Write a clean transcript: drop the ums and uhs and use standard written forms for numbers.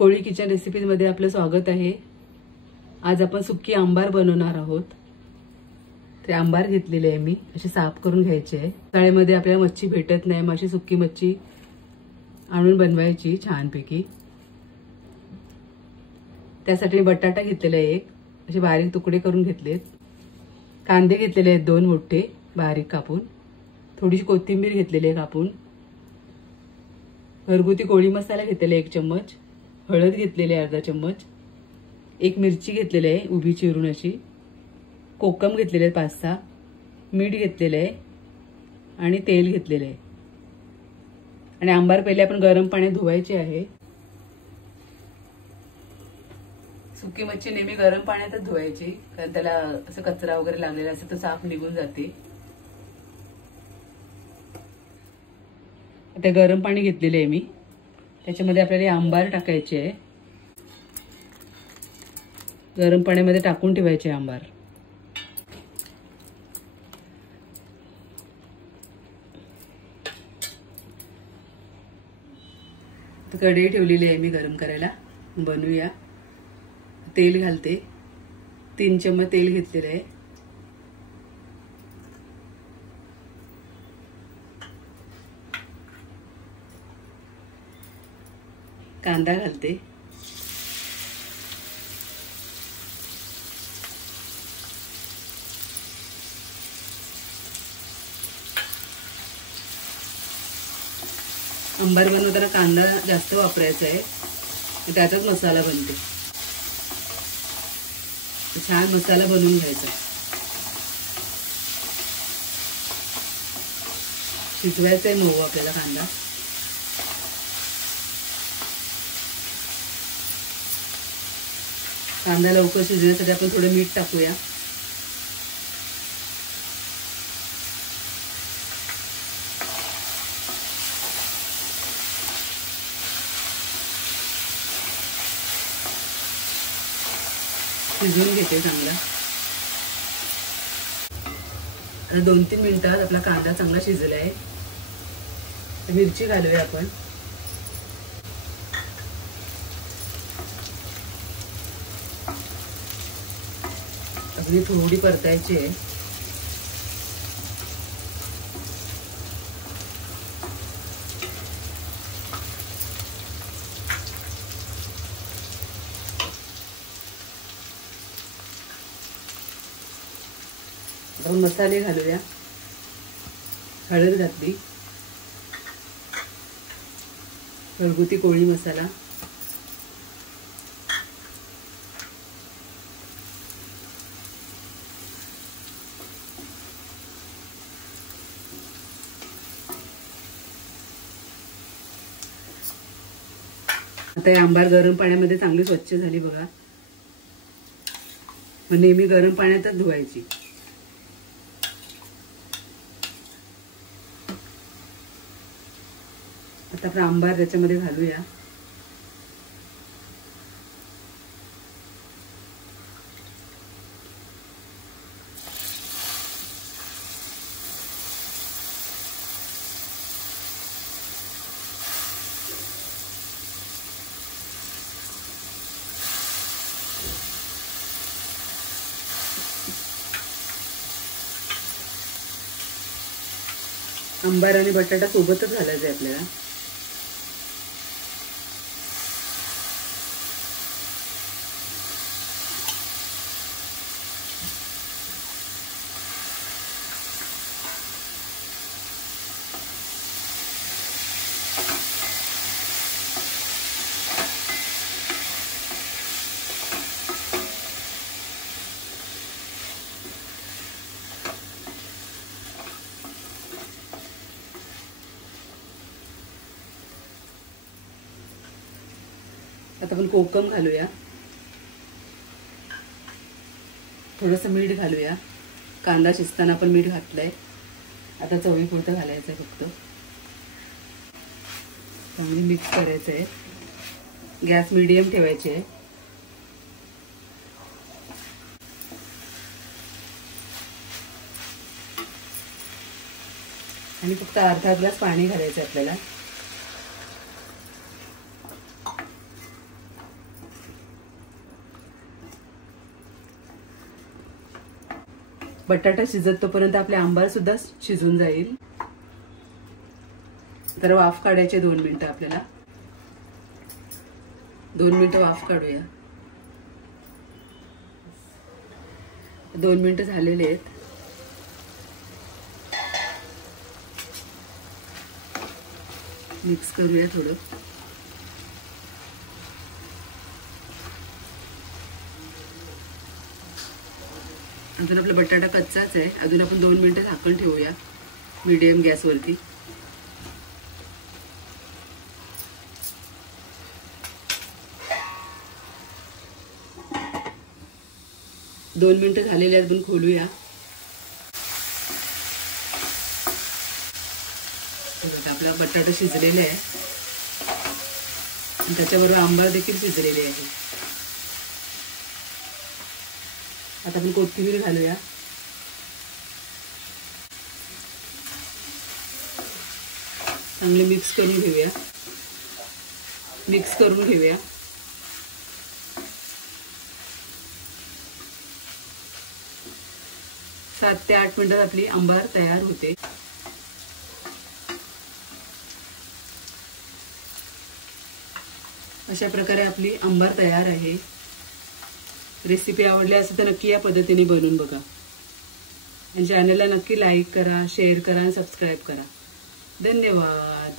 कोळी kitchen recipes मध्ये आपलं स्वागत आहे। आज आपण सुक्की आंबार बनवणार आहोत। ते आंबार घेतलेले आहे मी, असे साफ करून घ्यायचे आहे। तळ्यामध्ये आपल्याला मच्छी भेटत नाही, मग अशी सुक्की मच्छी आणून बनवायची छानपैकी। त्यासाठी बटाटा घेतलेला आहे, एक असे बारीक तुकडे करून घेतलेत। कांदे घेतलेले आहेत 2 मोठे बारीक कापून। थोडीशी कोथिंबीर घेतलेली आहे कापून। घरगुती कोळी मसाला घेतलेला 1 चम्मच, हळद घेतलेली आहे अर्धा चम्मच, 1 मिरची घेतलेली आहे उभी चिरून अशी, कोकम घेतलेले आहे 5-6, मीठ घेतलेले आहे आणि तेल घेतलेले आहे। आणि आंबार पहिले आपण गरम पाण्यात धुवायचे आहे। सुकी मच्छी नेहमी गरम पाण्यातच धुवायची, कारण त्याला असं कचरा वगैरे लागलेला असेल तर साफ निघून जाते। आता गरम पाणी घेतलेले आहे मी, त्याच्यामध्ये आपल्याला आंबार टाकायचे आहे। गरम पाण्यामध्ये टाकून ठेवायचे आंबार। कढई ठेवलेली आहे मी गरम करायला, बनवूया। तेल घालते, 3 चम्मच तेल घेतलेले आहे। कांदा घालते, आंबार बनवताना कांदा जास्त वापरायचा आहे, त्यातच मसाला बनते। छान मसाला बनवून घ्यायचा, शिजवायचा आहे मऊ आपल्याला कांदा। कांदा लवकर शिजण्यासाठी आपण थोडं मीठ टाकूया। शिजवून घेते चांगला। आता 2-3 मिनिटात आपला कांदा चांगला शिजला आहे। मिरची घालूया आपण। अगदी थोडी परतायची आहे। आपण मसाले घालूया। हळद घातली, घरगुती कोळी मसाला, आता आंबार गरम पाण्यामध्ये चांगली स्वच्छ झाली बघा। मग नेहमी गरम पाण्यातच धुवायची। आता आपण आंबार त्याच्यामध्ये घालूया। आंबार आणि बटाटा सोबतच घालायचे आपल्याला। आता आपण कोकम घालूया, थोडंसं मीठ घालूया। कांदा शिजताना आपण मीठ घातलंय, आता चवीपुरतं घालायचं फक्त। चांगली मिक्स करायचं आहे। गॅस मीडियम ठेवायची आहे। आणि फक्त अर्धा ग्लास पाणी घालायचं आपल्याला। बटाटा शिजत तोपर्यंत आपले आंबार सुद्धा शिजून जाईल. तर वाफ काढायचे 2 मिनिटं आपल्याला. 2 मिनिटं वाफ काढूया. 2 मिनिटं झालेले आहेत. मिक्स करूया थोडं. अजून आपला बटाटा कच्चाच आहे. अजून आपण 2 मिनिटं झाकण ठेवूया मीडियम गॅसवरती. दोन मिनिटं झालेले आहेत. आपण खोलूया. आपला बटाटा शिजलेला आहे. त्याच्याबरोबर आंबार देखील शिजलेले आहे. आता आपण कोथिंबीर घालूया. चांगले मिक्स करून घेऊया. 7 ते 8 मिनिटात आपली आंबार तयार होते. अशा प्रकारे आपली आंबार तयार आहे. रेसिपी आवडली असेल तर नक्की या पद्धतीने बनवून बघा. आणि चॅनलला नक्की लाईक करा, शेअर करा आणि सबस्क्राईब करा. धन्यवाद.